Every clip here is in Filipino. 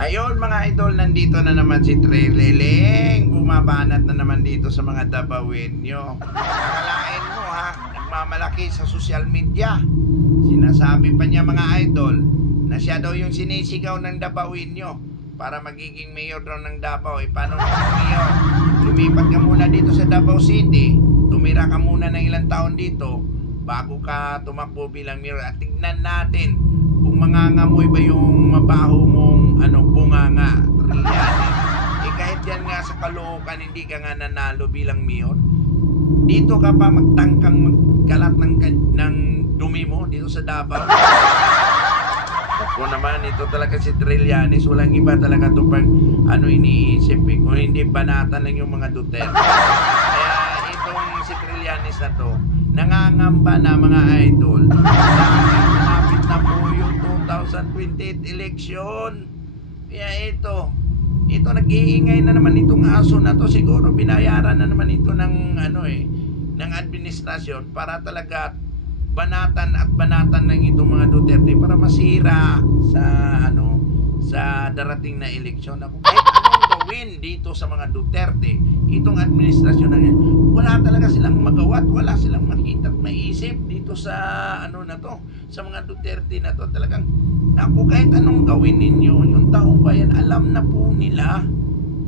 Ayun mga idol, nandito na naman si Treleleng. Bumabanat na naman dito sa mga dabawin nyo. Akalain mo ha, nagmamalaki sa social media. Sinasabi pa niya mga idol na siya daw yung sinisigaw ng dabawin nyo para magiging mayor daw ng Davao. Paano naman mayor? Lumipat ka muna dito sa Davao City. Tumira ka muna ng ilang taon dito bago ka tumakbo bilang mayor. At tignan natin kung mangangamoy ba yung mabaho mong bunganga, Trillanes. Kahit yan nga sa Caloocan, hindi ka nga nanalo bilang mayor. Dito ka pa magtangkang magkalat ng dumi mo dito sa Davao. Ako naman, ito talaga si Trillanes. Walang iba talaga ito pag iniisip kung hindi banatan lang yung mga Duterte. Kaya itong si Trillanes na to, nangangamba na mga idol. Malapit na po yung 2028 election. Kaya ito nag-iingay na naman itong aso na to. Siguro binayaran na naman ito ng ng administrasyon para talaga banatan ng itong mga Duterte para masira sa darating na eleksyon. Ako kahit anong gawin dito sa mga Duterte, itong administrasyon na yan, wala talaga silang magawa at wala silang makita at maisip dito sa sa mga Duterte na to. Talagang ako kahit anong gawin ninyo, yung taong bayan alam na po nila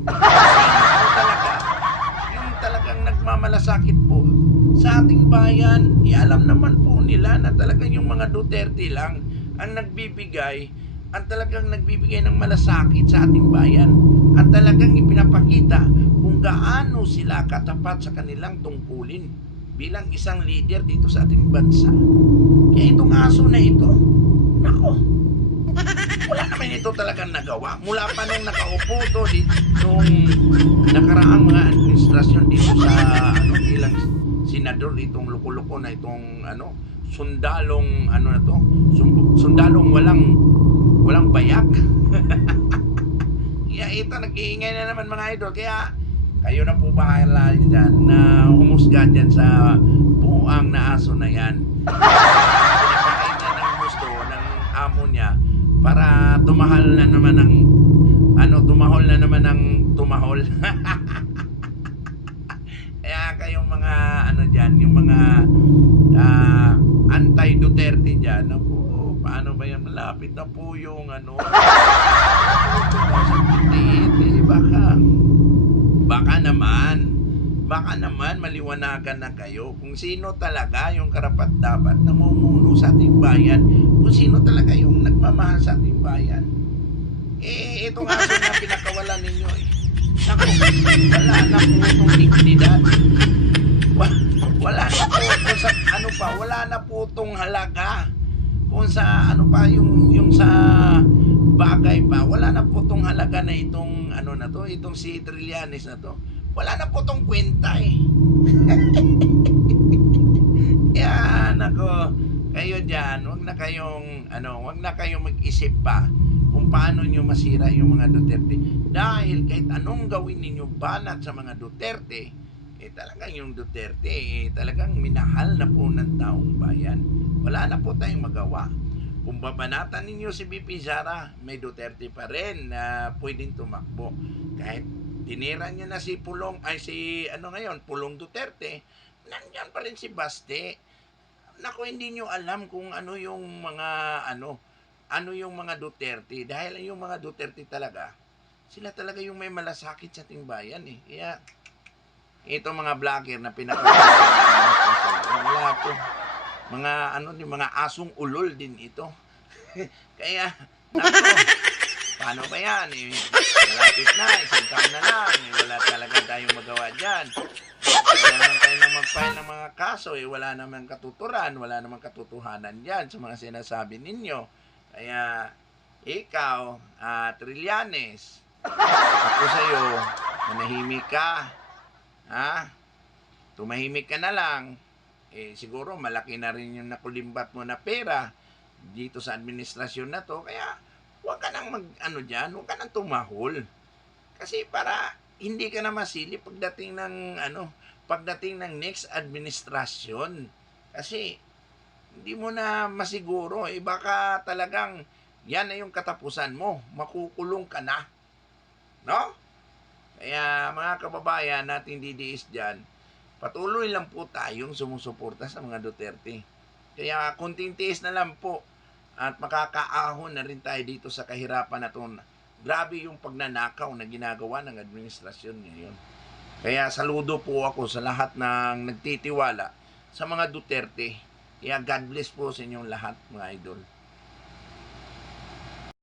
sino talaga yung talagang nagmamalasakit po sa ating bayan. Alam naman po nila na talagang yung mga Duterte lang ang talagang nagbibigay ng malasakit sa ating bayan at talagang ipinapakita kung gaano sila katapat sa kanilang tungkulin bilang isang leader dito sa ating bansa. Kaya itong aso na ito, nako, wala naman ito talagang nagawa. Mula pa nung nakaupo to nung nakaraang mga administrasyon dito sa bilang senador, itong loko-loko na itong sundalong sundalong walang bayak. Kaya ito nag-iingay na naman mga idol. Kaya kayo na po bahala dyan na humusga dyan sa buang na aso na yan. Pinapakain niya ng gusto ng amo niya para tumahol na naman ng tumahol. Kaya kayong mga dyan, yung mga anti-Duterte dyan, paano ba yan? Malapit na po yung 2028, baka naman maliwanagan na kayo kung sino talaga yung karapat-dapat na mamumuno sa ating bayan, kung sino talaga yung nagmamahal sa ating bayan. Ito nga na pinakawalan ninyo Naku, wala na po itong dignidad. Wala na po kung sa wala na po itong halaga. Kung sa yung sa bagay pa, wala na po itong halaga na itong itong si Trillanes na to. Wala na po itong kwenta Yan ako. Kayo diyan, wag na kayong mag-isip pa kung paano nyo masira yung mga Duterte. Dahil kahit anong gawin ninyo banat sa mga Duterte, talagang yung Duterte, talagang minahal na po ng taong bayan. Wala na po tayong magawa. Kung babanatan ninyo si BP Sara, may Duterte pa rin na pwedeng tumakbo. Kahit tinira niya na si Pulong, Pulong Duterte, nandiyan pa rin si Baste. Naku, hindi nyo alam kung ano yung mga Duterte. Dahil yung mga Duterte talaga, sila talaga yung may malasakit sa ating bayan Kaya ito mga vlogger na wala po. Mga asong ulol din ito. Kaya paano ba yan malapit na, isang taon na lang wala talaga tayong magawa dyan. Wala naman tayo nang mag-file ng mga kaso wala naman katuturan, wala naman katotohanan dyan sa mga sinasabi ninyo. Kaya ikaw, Trillanes, ako sa'yo, manahimik ka. Tumahimik ka na lang. Siguro malaki na rin yung nakulimbat mo na pera dito sa administrasyon na to. Kaya huwag ka nang huwag ka nang tumahol. Kasi para hindi ka na masili pagdating ng next administrasyon. Kasi hindi mo na masiguro baka talagang yan na yung katapusan mo. Makukulong ka na. No? Kaya mga kababayan natin didiis dyan, patuloy lang po tayong sumusuporta sa mga Duterte. Kaya kunting tiis na lang po at makakaahon na rin tayo dito sa kahirapan na ito. Grabe yung pagnanakaw na ginagawa ng administrasyon ngayon. Kaya saludo po ako sa lahat ng nagtitiwala sa mga Duterte. Kaya God bless po sa inyong lahat mga idol.